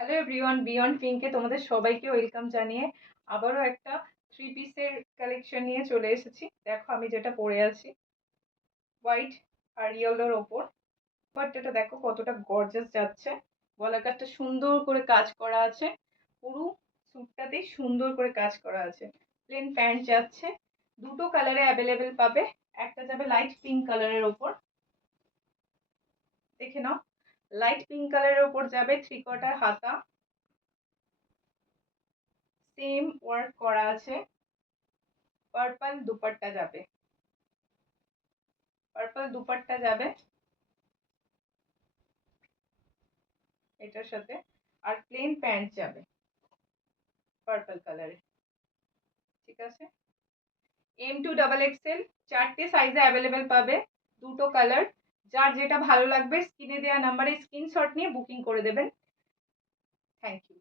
Hello everyone, beyond পিঙ্কে তোমাদের সবাইকে welcome জানিয়ে আবারও একটা 3 পিসের কালেকশন নিয়ে চলে এসেছি। দেখো আমি যেটা পরে আছি, হোয়াইট আর ইয়েলোর ওপর। বাটটা দেখো কতটা গর্জাস যাচ্ছে। গলাকারটা সুন্দর করে কাজ করা আছে, পুরো স্যুটটাতেই সুন্দর করে কাজ করা আছে। প্লেন প্যান্ট যাচ্ছে, দুটো কালারে অ্যাভেলেবেল পাবে। একটা যাবে লাইট পিঙ্ক কালারের ওপর, দেখে নাও। লাইট পিঙ্ক কালারের ওপর যাবে 3/4 হাতা, সেম ওয়ার্ক করা আছে। পার্পল দুপাট্টা যাবে, পার্পল দুপাট্টা যাবে এটার সাথে। আর প্লেন প্যান্ট যাবে পার্পল কালারে। ঠিক আছে, M2 XXL, 4টে সাইজে অ্যাভেলেবেল পাবে, দুটো কালার। যার যেটা ভালো লাগবে স্ক্রিনে দেওয়া নাম্বারে স্ক্রিনশট নিয়ে বুকিং করে দেবেন। Thank you.